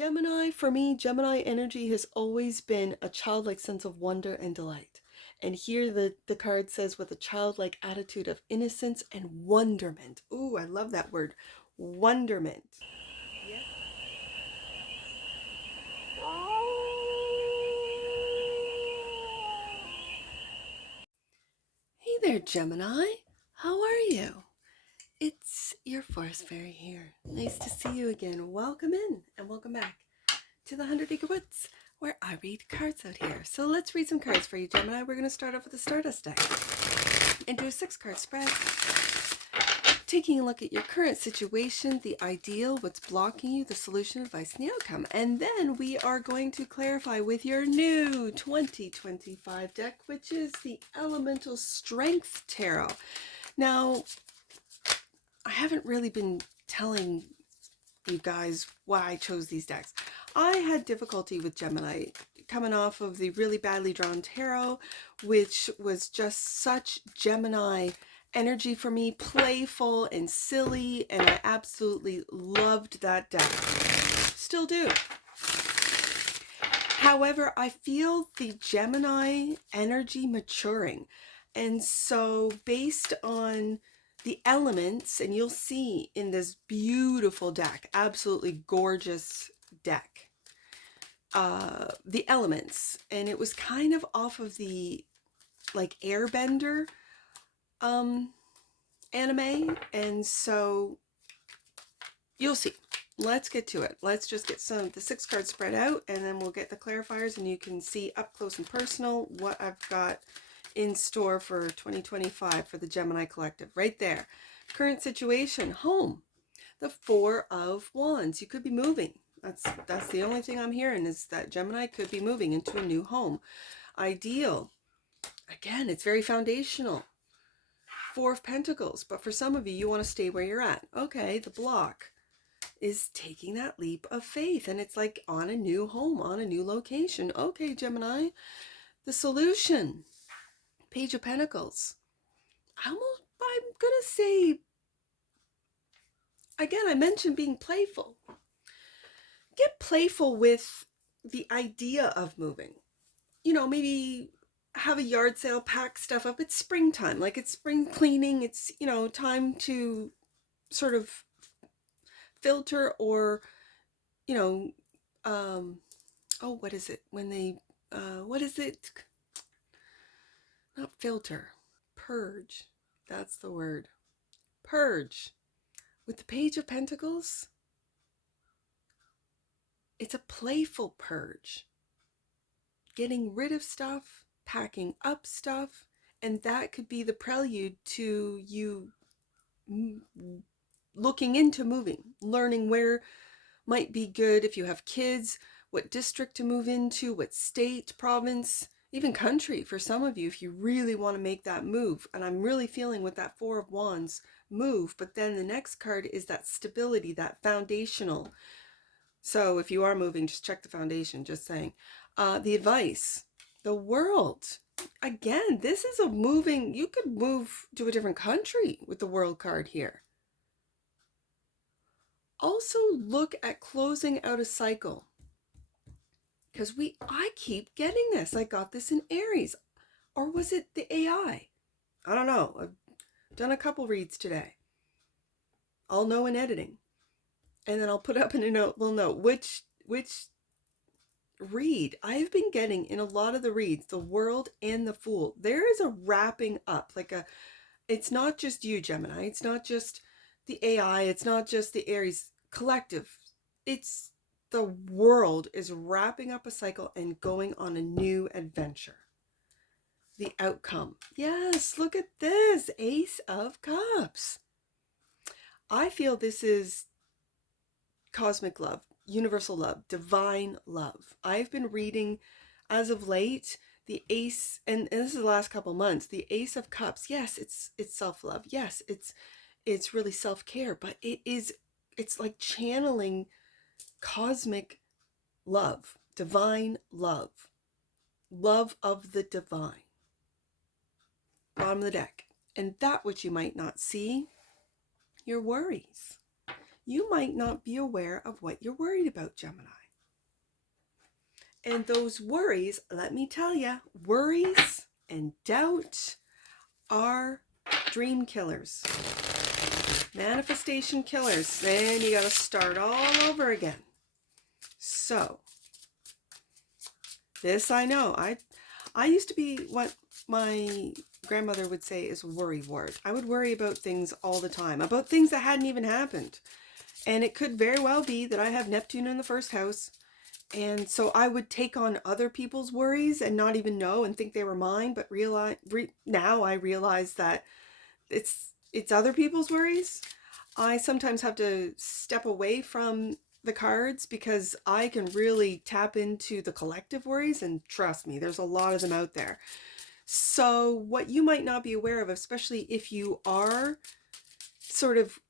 Gemini, for me, Gemini energy has always been a childlike sense of wonder and delight. And here the card says with a childlike attitude of innocence and wonderment. Ooh, I love that word. Wonderment. Yes. Hey there, Gemini. How are you? It's your forest fairy here. Nice to see you again. Welcome in and welcome back to the 100 Acre Woods, where I read cards out here. So let's read some cards for you, Gemini. We're going to start off with the Stardust deck and do a 6-card spread. Taking a look at your current situation, the ideal, what's blocking you, the solution, advice, and the outcome. And then we are going to clarify with your new 2025 deck, which is the Elemental Strength Tarot. Now, I haven't really been telling you guys why I chose these decks. I had difficulty with Gemini coming off of the really badly drawn tarot, which was just such Gemini energy for me, playful and silly, and I absolutely loved that deck. Still do. However, I feel the Gemini energy maturing, and so based on the elements, and you'll see in this beautiful deck, absolutely gorgeous deck, the elements, and it was kind of off of the like Airbender anime, and so you'll see. Let's get to it. Let's just get the 6 cards spread out, and then we'll get the clarifiers, and you can see up close and personal what I've got in store for 2025 for the Gemini Collective. Right there. Current situation, home. The 4 of Wands. You could be moving. That's the only thing I'm hearing, is that Gemini could be moving into a new home. Ideal. Again, it's very foundational. 4 of Pentacles. But for some of you, you want to stay where you're at. Okay, the block is taking that leap of faith, and it's like on a new home, on a new location. Okay, Gemini. The solution. Page of Pentacles. I'm gonna say, again, I mentioned being playful. Get playful with the idea of moving. You know, maybe have a yard sale, pack stuff up. It's springtime, like it's spring cleaning. It's, you know, time to sort of filter, or, you know, oh, what is it? When they, what is it? Not filter, purge. That's the word. Purge. With the Page of Pentacles, it's a playful purge. Getting rid of stuff, packing up stuff, and that could be the prelude to you looking into moving, learning where might be good if you have kids, what district to move into, what state, province, even country for some of you if you really want to make that move. And I'm really feeling with that 4 of Wands move, but then the next card is that stability, that foundational. So if you are moving, just check the foundation, just saying. The advice, the world. Again, this is a moving, you could move to a different country with the world card here. Also look at closing out a cycle, because I keep getting this. I got this in Aries, or was it the AI? I don't know. I've done a couple reads today. I'll know in editing, and then I'll put up in a note. We'll know which read I've been getting in a lot of the reads. The World and the Fool. There is a wrapping up, it's not just you, Gemini. It's not just the AI. It's not just the Aries collective. It's the world is wrapping up a cycle and going on a new adventure. The outcome. Yes, look at this. Ace of Cups. I feel this is cosmic love, universal love, divine love. I've been reading as of late the Ace, and this is the last couple months, the Ace of Cups. Yes, it's self-love. Yes, it's really self-care, but it's like channeling cosmic love, divine love, love of the divine. Bottom of the deck. And that which you might not see, your worries. You might not be aware of what you're worried about, Gemini. And those worries, let me tell you, worries and doubt are dream killers, manifestation killers. Then you got to start all over again. So this I know. I used to be what my grandmother would say is worry wart. I would worry about things all the time, about things that hadn't even happened. And it could very well be that I have Neptune in the first house. And so I would take on other people's worries and not even know and think they were mine, but now I realize that it's other people's worries. I sometimes have to step away from the cards because I can really tap into the collective worries, and trust me, there's a lot of them out there. So what you might not be aware of, especially if you are sort of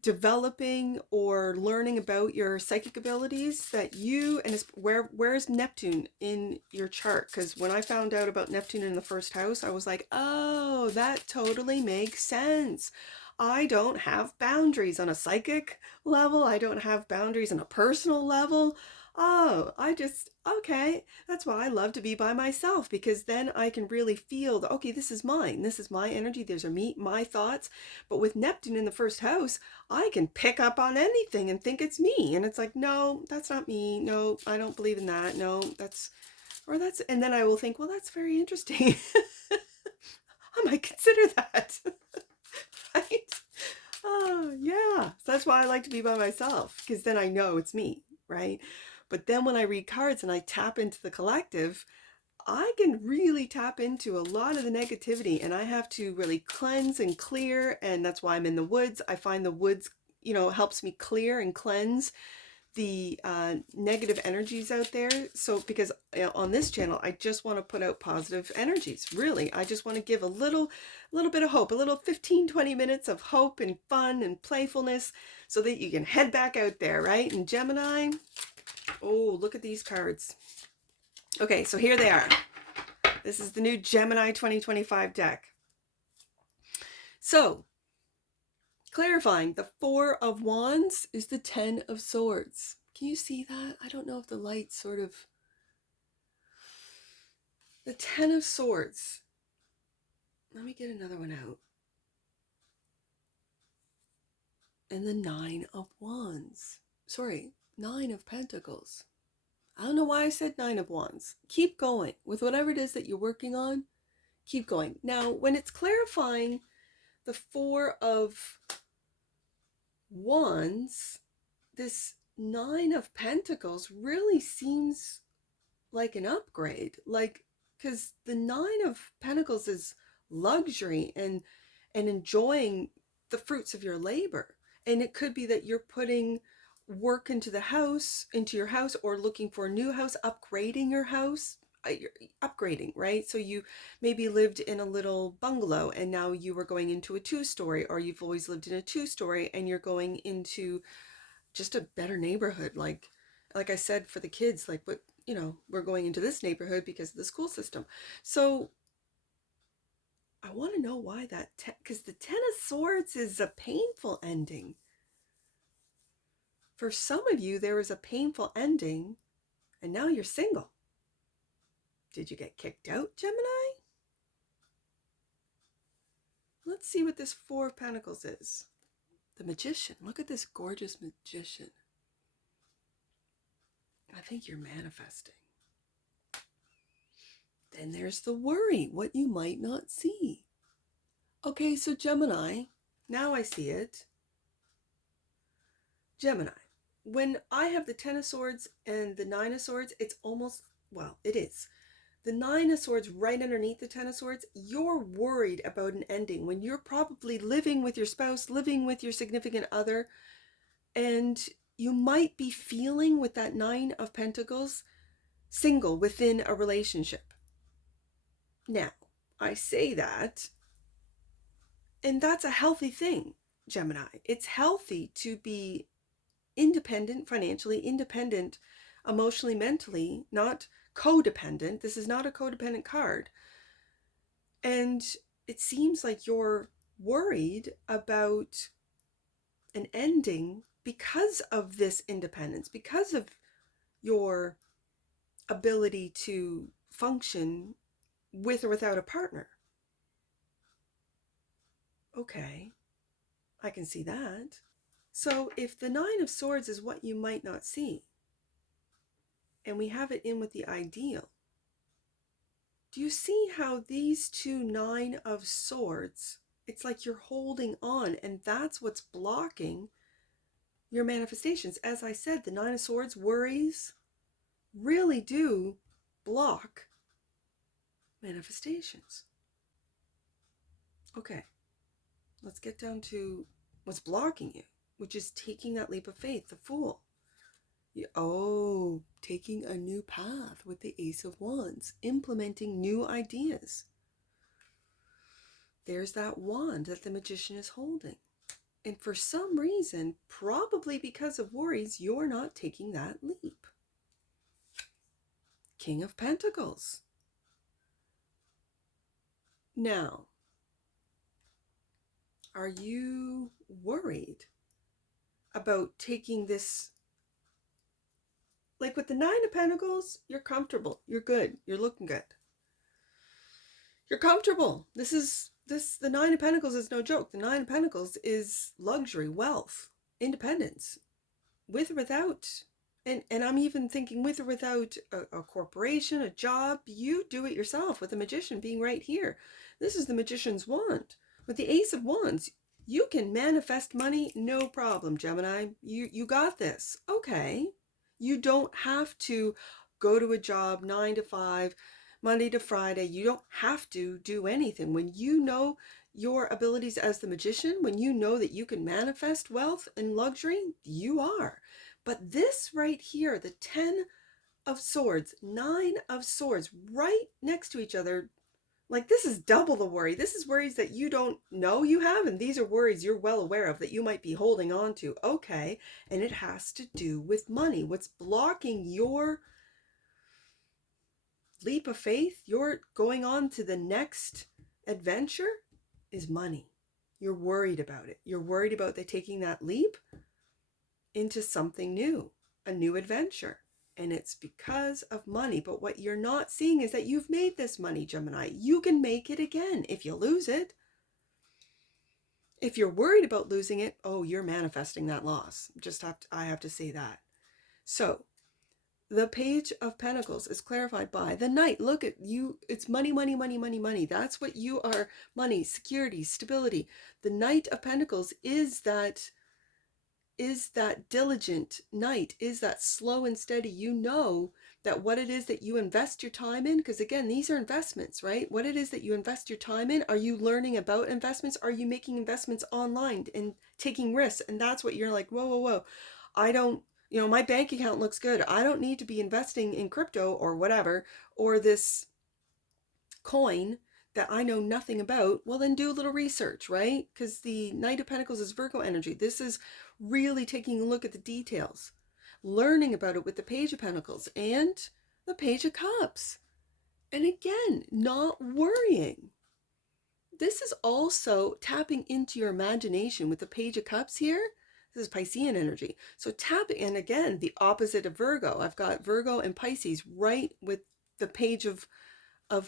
developing or learning about your psychic abilities, that you, and where's Neptune in your chart? Because when I found out about Neptune in the first house, I was like, oh, that totally makes sense. I don't have boundaries on a psychic level. I don't have boundaries on a personal level. Oh, okay. That's why I love to be by myself, because then I can really feel that, okay, this is mine. This is my energy. These are my thoughts. But with Neptune in the first house, I can pick up on anything and think it's me. And it's like, no, that's not me. No, I don't believe in that. No, and then I will think, well, that's very interesting. I might consider that. Right? Oh, yeah. So that's why I like to be by myself, because then I know it's me, right? But then when I read cards and I tap into the collective, I can really tap into a lot of the negativity, and I have to really cleanse and clear. And that's why I'm in the woods. I find the woods, helps me clear and cleanse the negative energies out there. So because on this channel, I just want to put out positive energies. Really, I just want to give a little bit of hope, a little 15-20 minutes of hope and fun and playfulness, so that you can head back out there, right? And Gemini, oh, look at these cards. Okay, so here they are. This is the new Gemini 2025 deck. So, clarifying, the Four of Wands is the Ten of Swords. Can you see that? I don't know if the light sort of... The Ten of Swords. Let me get another one out. And the Nine of Wands. Sorry, Nine of Pentacles. I don't know why I said Nine of Wands. Keep going with whatever it is that you're working on. Keep going. Now, when it's clarifying the Four of Wands, this Nine of Pentacles really seems like an upgrade. Like, because the Nine of Pentacles is luxury and enjoying the fruits of your labor. And it could be that you're putting work into your house, or looking for a new house, upgrading your house, upgrading, right? So you maybe lived in a little bungalow and now you were going into a 2-story, or you've always lived in a 2-story and you're going into just a better neighborhood. Like I said, for the kids, like, but we're going into this neighborhood because of the school system. So I want to know why that, because the Ten of Swords is a painful ending. For some of you, there was a painful ending, and now you're single. Did you get kicked out, Gemini? Let's see what this Four of Pentacles is. The Magician. Look at this gorgeous Magician. I think you're manifesting. Then there's the worry, what you might not see. Okay, so Gemini, now I see it. Gemini, when I have the Ten of Swords and the Nine of Swords, it's almost, well, it is. The Nine of Swords right underneath the Ten of Swords, you're worried about an ending when you're probably living with your spouse, living with your significant other, and you might be feeling with that Nine of Pentacles single within a relationship. Now, I say that, and that's a healthy thing, Gemini. It's healthy to be independent, financially independent, emotionally, mentally, not codependent. This is not a codependent card. And it seems like you're worried about an ending because of this independence, because of your ability to function with or without a partner. Okay, I can see that. So if the Nine of Swords is what you might not see, and we have it in with the ideal, do you see how these two Nine of Swords, it's like you're holding on, and that's what's blocking your manifestations. As I said, the Nine of Swords, worries, really do block manifestations. Okay, let's get down to what's blocking you, which is taking that leap of faith, the Fool. Taking a new path with the Ace of Wands, implementing new ideas. There's that wand that the Magician is holding. And for some reason, probably because of worries, you're not taking that leap. King of Pentacles. Now, are you worried about taking this? Like with the Nine of Pentacles, you're comfortable, you're good, you're looking good. You're comfortable. The Nine of Pentacles is no joke. The Nine of Pentacles is luxury, wealth, independence, with or without, and I'm even thinking with or without a corporation, a job. You do it yourself with the Magician being right here. This is the Magician's wand. With the Ace of Wands, you can manifest money, no problem, Gemini. You got this. Okay. You don't have to go to a job 9 to 5, Monday to Friday. You don't have to do anything. When you know your abilities as the Magician, when you know that you can manifest wealth and luxury, you are. But this right here, the 10 of Swords, 9 of Swords, right next to each other, like this is double the worry. This is worries that you don't know you have, and these are worries you're well aware of that you might be holding on to. Okay, and it has to do with money. What's blocking your leap of faith, you're going on to the next adventure, is money. You're worried about it. You're worried about they taking that leap into something new, a new adventure. And it's because of money. But what you're not seeing is that you've made this money, Gemini. You can make it again if you lose it. If you're worried about losing it, you're manifesting that loss. I have to say that. So the Page of Pentacles is clarified by the Knight. Look at you. It's money, money, money, money, money. That's what you are. Money, security, stability. The Knight of Pentacles is that diligent Knight, is that slow and steady. You know that what it is that you invest your time in, because again, these are investments, right? What it is that you invest your time in. Are you learning about investments? Are you making investments online and taking risks? And that's what you're like, whoa. I don't, my bank account looks good. I don't need to be investing in crypto or whatever, or this coin that I know nothing about. Well, then do a little research, right? Because the Knight of Pentacles is Virgo energy. This is really taking a look at the details, learning about it with the Page of Pentacles and the Page of Cups. And again, not worrying. This is also tapping into your imagination with the Page of Cups here. This is Piscean energy. So tapping, and again, the opposite of Virgo. I've got Virgo and Pisces right with the Page of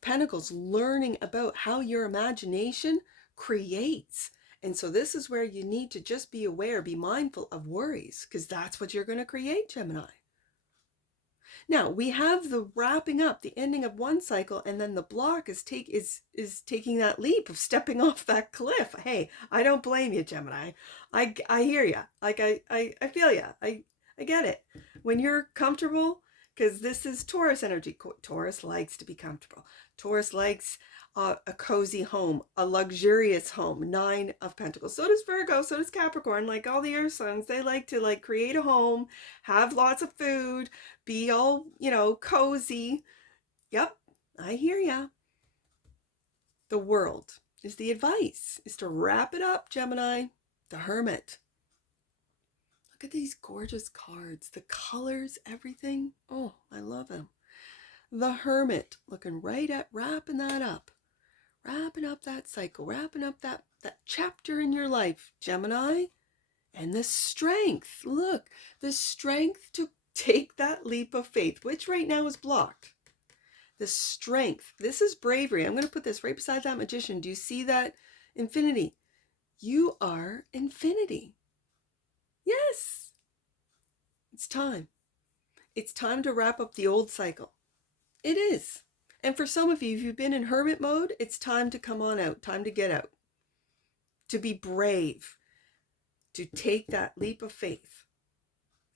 Pentacles, learning about how your imagination creates. And so this is where you need to just be aware, be mindful of worries, because that's what you're going to create, Gemini. Now we have the wrapping up, the ending of one cycle, and then the block is taking that leap of stepping off that cliff. Hey, I don't blame you, Gemini. I hear you. Like I feel you. I get it. When you're comfortable, because this is Taurus energy. Taurus likes to be comfortable. Taurus likes a cozy home, a luxurious home. 9 of Pentacles. So does Virgo, so does Capricorn. Like all the earth signs, they like to create a home, have lots of food, be all, cozy. Yep, I hear ya. The World is the advice, is to wrap it up, Gemini. The Hermit. Look at these gorgeous cards, the colors, everything. Oh, I love them. The Hermit, looking right at wrapping that up. Wrapping up that cycle, wrapping up that chapter in your life, Gemini. And the strength, look, the strength to take that leap of faith, which right now is blocked. The strength. This is bravery. I'm going to put this right beside that magician. Do you see that infinity? You are infinity. Yes. It's time. It's time to wrap up the old cycle. It is. And for some of you, if you've been in hermit mode, it's time to come on out, time to get out, to be brave, to take that leap of faith.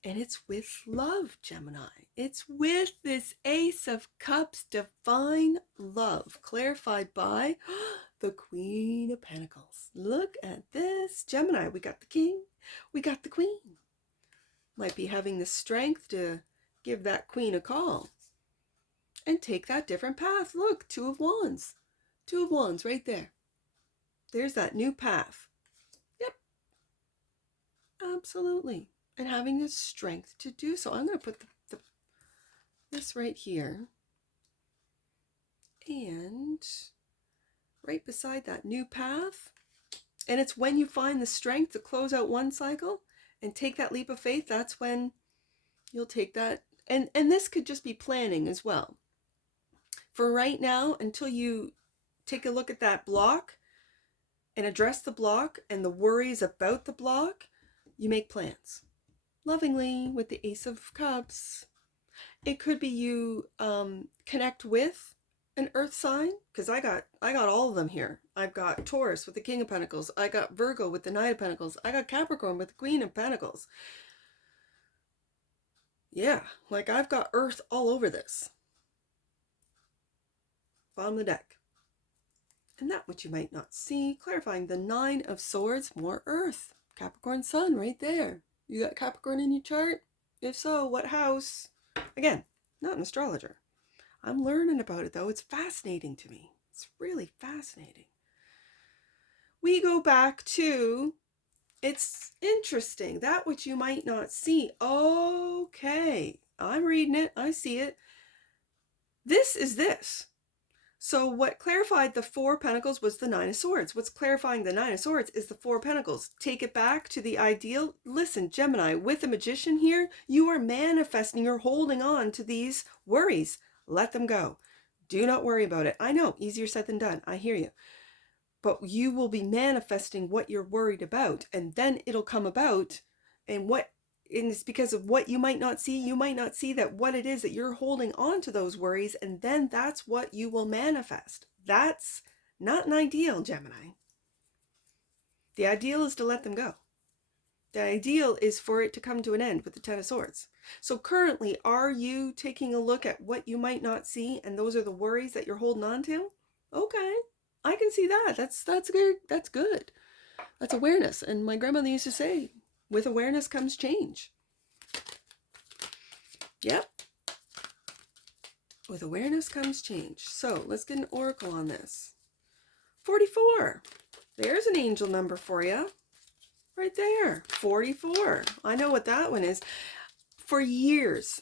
And it's with love, Gemini. It's with this Ace of Cups, divine love, clarified by the Queen of Pentacles. Look at this, Gemini. We got the King, we got the Queen. Might be having the strength to give that Queen a call and take that different path. Look, Two of Wands. Two of Wands right there. There's that new path. Yep. Absolutely. And having the strength to do so. I'm going to put this right here. And right beside that new path. And it's when you find the strength to close out one cycle and take that leap of faith, that's when you'll take that. And this could just be planning as well. For right now, until you take a look at that block and address the block and the worries about the block, you make plans. Lovingly with the Ace of Cups. It could be you connect with an earth sign, because I got all of them here. I've got Taurus with the King of Pentacles. I got Virgo with the Knight of Pentacles. I got Capricorn with the Queen of Pentacles. Yeah, like I've got earth all over this. Bottom of the deck. And that which you might not see, clarifying the Nine of Swords, more earth. Capricorn Sun right there. You got Capricorn in your chart? If so, what house? Again, not an astrologer. I'm learning about it though. It's fascinating to me. It's really fascinating. We go back to, it's interesting, that which you might not see. Okay, I'm reading it. I see it. This is this. So what clarified the Four of Pentacles was the Nine of Swords. What's clarifying the Nine of Swords is the Four of Pentacles. Take it back to the ideal. Listen, Gemini, with the Magician here, you are manifesting, you're holding on to these worries. Let them go. Do not worry about it. I know, easier said than done. I hear you. But you will be manifesting what you're worried about, and then it'll come about. And it's because of what you might not see. You might not see that what it is that you're holding on to those worries, and then that's what you will manifest. That's not an ideal, Gemini. The ideal is to let them go. The ideal is for it to come to an end with the Ten of Swords. So currently, are you taking a look at what you might not see, and those are the worries that you're holding on to? Okay, I can see that. That's good. That's good. That's awareness. And my grandmother used to say, with awareness comes change. Yep. With awareness comes change. So let's get an oracle on this. 44. There's an angel number for you. Right there. 44. I know what that one is. For years,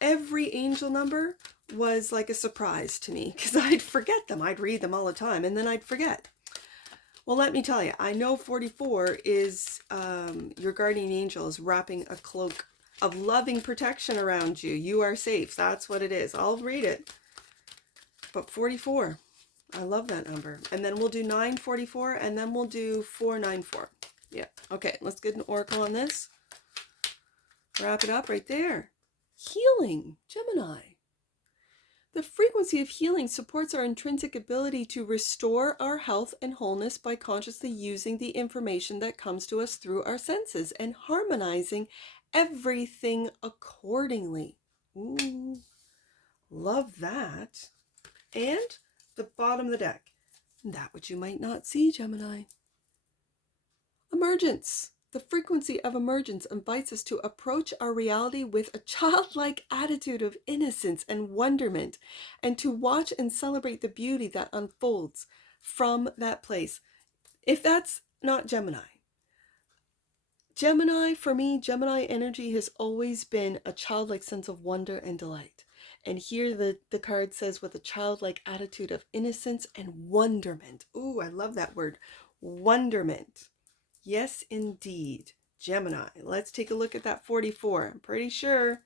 every angel number was like a surprise to me because I'd forget them. I'd read them all the time and then I'd forget. Well, let me tell you, I know 44 is your guardian angel is wrapping a cloak of loving protection around you. You are safe. That's what it is. I'll read it. But 44, I love that number. And then we'll do 944 and then we'll do 494. Yeah. Okay, let's get an oracle on this. Wrap it up right there. Healing, Gemini. The frequency of healing supports our intrinsic ability to restore our health and wholeness by consciously using the information that comes to us through our senses and harmonizing everything accordingly. Ooh, love that. And the bottom of the deck, that which you might not see, Gemini. Emergence. The frequency of emergence invites us to approach our reality with a childlike attitude of innocence and wonderment, and to watch and celebrate the beauty that unfolds from that place. If that's not Gemini. Gemini, for me, Gemini energy has always been a childlike sense of wonder and delight. And here the card says with a childlike attitude of innocence and wonderment. Ooh, I love that word. Wonderment. Yes, indeed. Gemini. Let's take a look at that 44. I'm pretty sure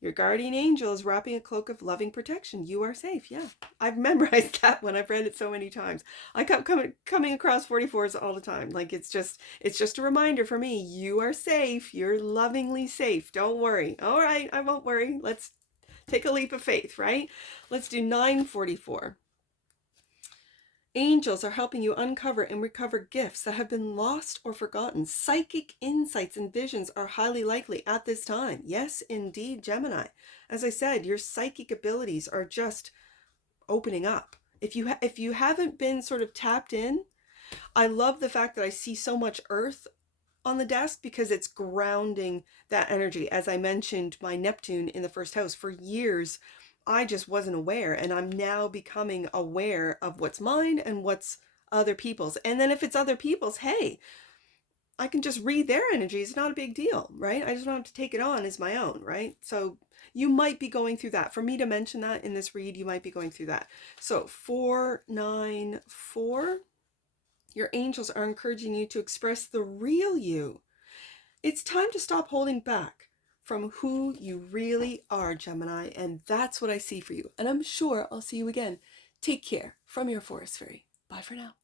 Your guardian angel is wrapping a cloak of loving protection. You are safe. Yeah, I've memorized that one. I've read it so many times. I kept coming across 44s all the time. Like it's just a reminder for me. You are safe. You're lovingly safe. Don't worry. All right, I won't worry. Let's take a leap of faith, right? Let's do 944. Angels are helping you uncover and recover gifts that have been lost or forgotten. Psychic insights and visions are highly likely at this time. Yes, indeed, Gemini. As I said, your psychic abilities are just opening up. If you haven't been sort of tapped in, I love the fact that I see so much earth on the desk because it's grounding that energy. As I mentioned, my Neptune in the first house, for years I just wasn't aware, and I'm now becoming aware of what's mine and what's other people's. And then if it's other people's, hey, I can just read their energy. It's not a big deal, right? I just don't have to take it on as my own, right? So you might be going through that. For me to mention that in this read, you might be going through that. So 494, your angels are encouraging you to express the real you. It's time to stop holding back from who you really are, Gemini, and that's what I see for you. And I'm sure I'll see you again. Take care from your Forest Fairy. Bye for now.